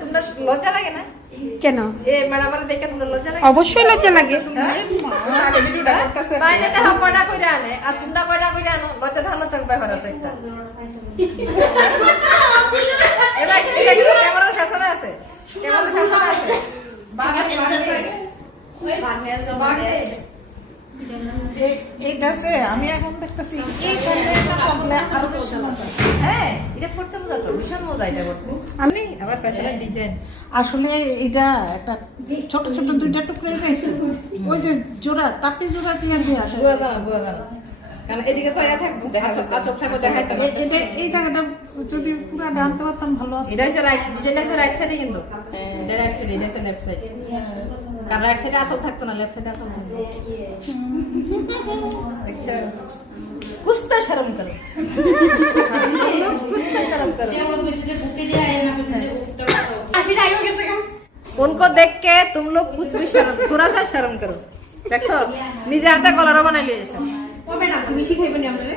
তোমরা লজ্জা লাগে না? কেন? এ ম্যাডামের দেখে তোমরা লজ্জা লাগে? অবশ্যই লজ্জা লাগে। তাই না কয়টা কইরা আনে আর তোমরা কয়টা কইরা আনো, লজ্জা ধারণা তো ব্যাপার আছে একটা। এবার এটা কিন্তু ক্যামেরার সামনে আছে, ক্যামেরার সামনে আছে। এইটা আছে আমি এখন দেখতেছি এই সাইডে একটা কমলা আরো বেশি মজা। হ্যাঁ এটা করতে মজা তো, ভীষণ মজা এটা করতে। আমি আবার ফ্যাশনের ডিজাইন আসলে এটা একটা ছোট ছোট দুইটা টুকরো গাইছে ওই যে জোড়া তাপি জোড়া দিয়ে দিয়ে আসে বুয়া জানা কারণ এদিকে তো আয়া থাকবো দেখা কাচক থাকবো দেখাইতে এই জায়গাটা যদি পুরো আনতে পারতাম ভালো আছে। এটা হচ্ছে রাইট ডিজাইনটা তো রাইট সাইডে কিন্তু এটা রাইট সাইডে এটা হচ্ছে লেফট সাইড কারণ রাইট সাইডে আসল থাকতো না লেফট সাইডে আসল থাকতো দেখছো কুস্তা শরম করো কুস্তা शर्म करो उनको देख के तुम लोग कुछ भी शर्म थोड़ा सा शर्म करो देखो নিজে হাতে কলার বানাই লিয়েছে ও বেটা তুমি শিখাইবে না আমারে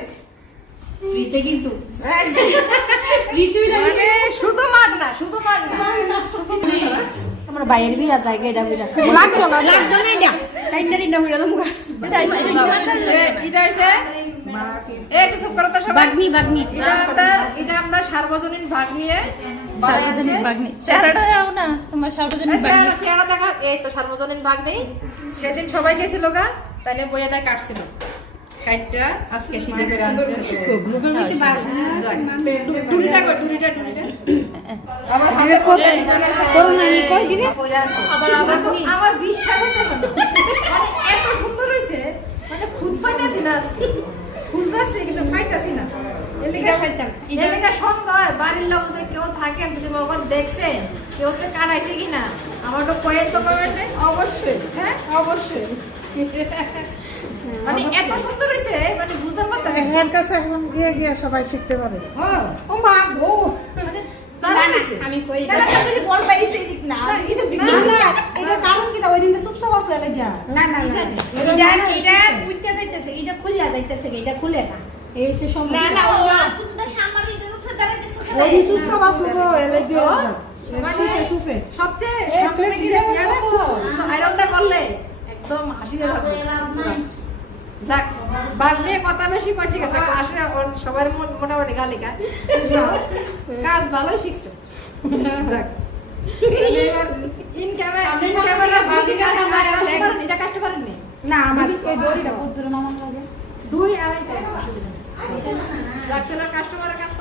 ফ্রিতে কিন্তু ফ্রিতে মানে শুধু মাগনা আমরা বাইরের বিয়া জায়গা এটা বিরা লাগছো না লাগতো না এটা টাইন্ডারিন্ডা হইরা তোমরা এটা হইছে এই কিছু করো তো সবাই বাগনি এটা আমরা সার্বজনীন ভাগ নিয়ে সার্বজনীন বাগনি চেহারাটা দাও না তোমার সার্বজনীন বাগনি চেহারা দেখা এই তো সার্বজনীন ভাগ নেই সেদিন সবাই গেছিল গা তাইলে বইয়াটা কাটছিল কাটটা আজকে শিখে করে আনছে টুরিটা আমার হাতে করোনা নি কই দিনে আমার বিশ্বাস হইতেছে না মানে এত সুন্দর হইছে মানে খুদ পাইতাছি না আজকে খুঁজতাছি কিন্তু পাইতাছি না এলাকা সন্ধ্যা বাড়ির লোকদের কেউ থাকেন যদি বাবা দেখছেন কেউ তো কাটাইছে কিনা আমার তো কয়েন তো কমেন্টে অবশ্যই হ্যাঁ অবশ্যই মানে এত সুন্দর হইছে মানে বুঝতে পারতাছি এর কাছে এখন গিয়ে সবাই শিখতে পারে। হ্যাঁ ও মা গো মানে আমি কই তারা কাছে যে বল পাইছে এদিক না এটা কারণ কি ওই দিন চুপচাপ আসলে লাগিয়া না এটা উইটা যাইতেছে এটা খুললা যাইতেছে এটা খুলে না এই হচ্ছে সমস্যা না তোমরা সামার এর উপরে দাঁড়াইতেছো ওই দিন চুপচাপ আসলো তো এলে দিও সুফে সবচেয়ে সামনে গিয়ে আয়রনটা করলে একদম হাসিতে থাকবে যাক বাদ নিয়ে কথা বেশি করছি গেছে ক্লাসে সবার মোটামুটি গালিকা কাজ ভালোই শিখছে যাক ইন ক্যামেরা এটা কাটতে পারেননি না আমার এই দড়িটা কত দূরে নামান লাগে 2-2.5 যাক চলো কাস্টমারের কাছে